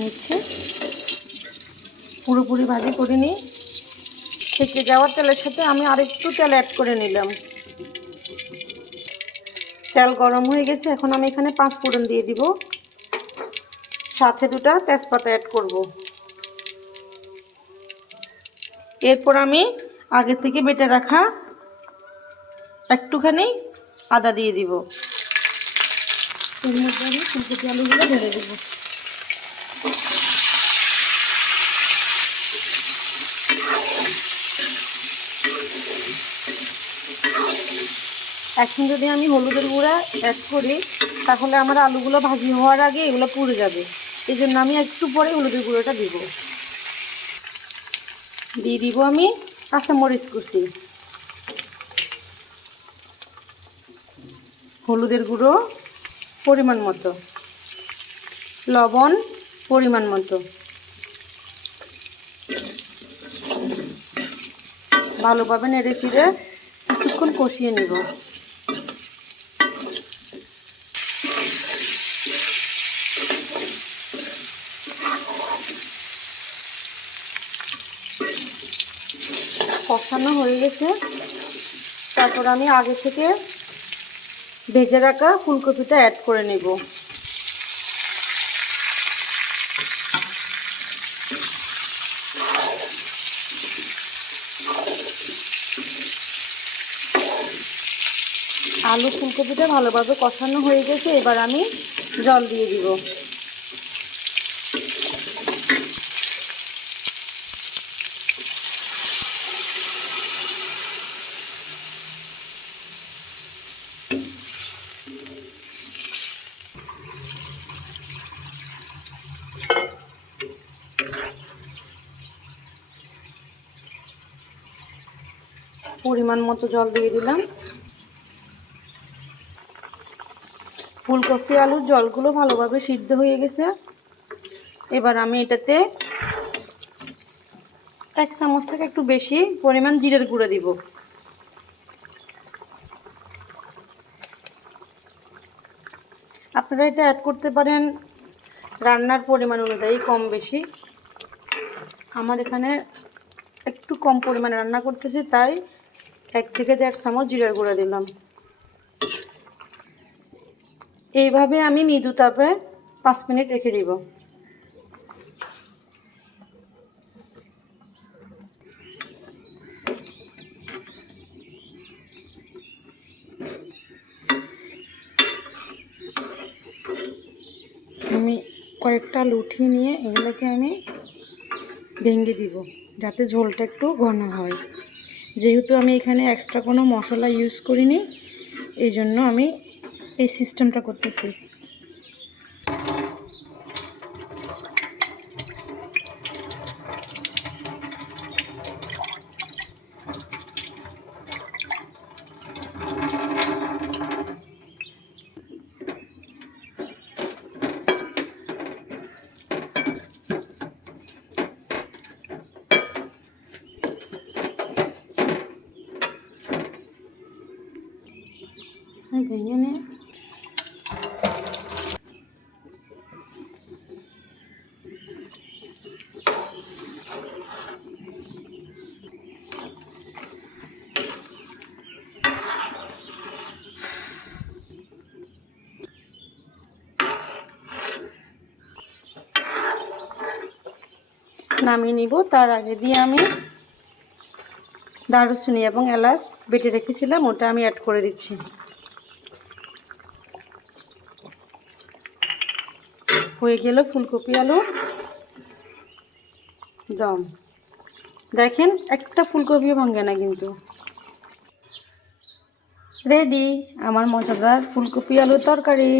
নিচ্ছে। পুরোপুরি ভাজি করে নিই। থেকে যাওয়ার তেলের সাথে আমি আরেকটু তেল অ্যাড করে নিলাম। তেল গরম হয়ে গেছে, এখন আমি এখানে পাঁচ ফোড়ন দিয়ে দিব। সাথে দুটা তেজপাতা অ্যাড করব। এরপর আমি আগে থেকে বেটে রাখা একটুখানি আদা দিয়ে দিব। এর মধ্যে আমি ফুলকপি আলুগুলো দেবো। এখন যদি আমি হলুদের গুঁড়া অ্যাড করি, তাহলে আমার আলুগুলো ভাজি হওয়ার আগে এগুলো পুড়ে যাবে। এই জন্য আমি একটু পরে হলুদের গুঁড়োটা দিব। দিয়ে দিব আমি কাঁচামরিচ কুচি। হলুদের গুঁড়ো পরিমাণ মতো। লবণ পরিমাণ মতো। ভালোভাবে নেড়ে চিড়ে কিছুক্ষণ কষিয়ে নিব। কষানো হয়ে গেছে। তারপর আমি আগে থেকে ভেজে রাখা ফুলকপিটা অ্যাড করে নেব। আলু ফুলকপিটা ভালোভাবে কষানো হয়ে গেছে, এবার আমি জল দিয়ে দিব। পরিমাণ মতো জল দিয়ে দিলাম। ফুলকপি, আলুর জলগুলো ভালোভাবে সিদ্ধ হয়ে গেছে। এবার আমি এটাতে এক চামচ থেকে একটু বেশি পরিমাণ জিরের গুঁড়ো দিব। আপনারা এটা অ্যাড করতে পারেন রান্নার পরিমাণ অনুযায়ী কম বেশি। আমার এখানে একটু কম পরিমাণে রান্না করতেছি, তাই এক থেকে দেড় চামচ জিরার গুঁড়া দিলাম। এইভাবে আমি মৃদু তাপে পাঁচ মিনিট রেখে দিব। আমি কয়েকটা লুঠি নিয়ে এগুলোকে আমি ভেঙে দিব, যাতে ঝোলটা একটু ঘন হয়। যেহেতু আমি এখানে এক্সট্রা কোনো মশলা ইউজ করিনি এই জন্য আমি এই সিস্টেমটা করতেছি। নামিয়ে নিব। তার আগে দিয়ে আমি দারুচিনি এবং এলাচ বেটে রেখেছিলাম, ওটা আমি অ্যাড করে দিচ্ছি। হয়ে গেল ফুলকপি আলু। দম। দেখেন, একটা ফুলকপিও ভাঙে না কিন্তু। রেডি আমার মজাদার ফুলকপি আলু তরকারি।